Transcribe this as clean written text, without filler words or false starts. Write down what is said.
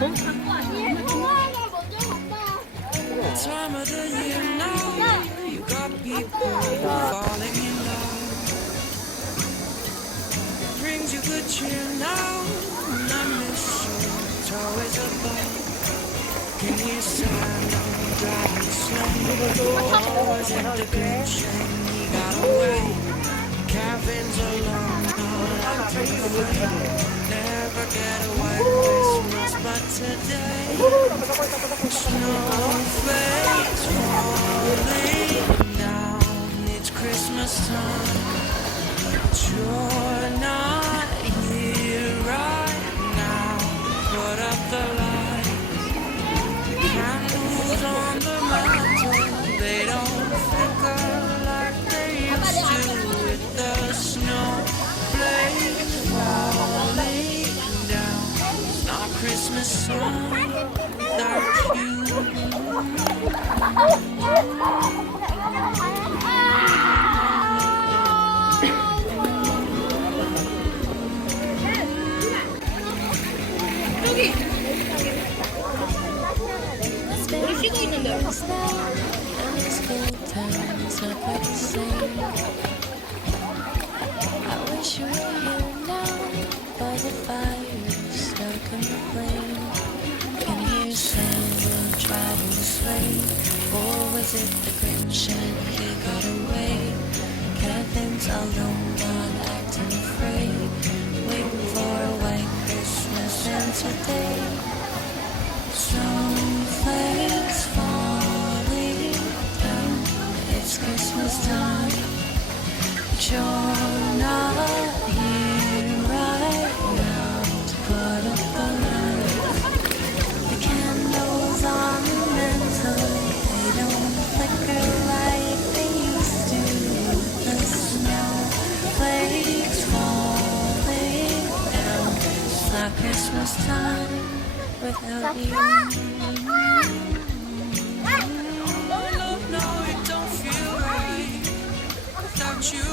Time of the year now, you got people falling in love. Brings you good cheer now, and I miss you. It's always above. Can you stand on driving slow? Or was it the Grinch and he got away? Cabins alone, all free. Never get a white Christmas, but today snowflakes falling down. It's Christmas time, but you're not here right now. Put up the lights, candles on the mantle. They don't flicker like they used to with the snowflakes falling down. It's not Christmas time without you. 우리 쉬고 있는데. And it's good times, not quite the same. I wish you were here now, by the fire, stuck in the flame. Can hear Santa driving the sleigh, or was it the Grinch and he got away? Kevin's alone, not acting afraid, waiting for a white Christmas, and today snowflakes falling down. It's Christmas time, but you're not here right now to put up the lights. The candles on the mantle, they don't flicker like they used to. The snowflakes falling down. It's not Christmas time without you. No, it don't feel right without you.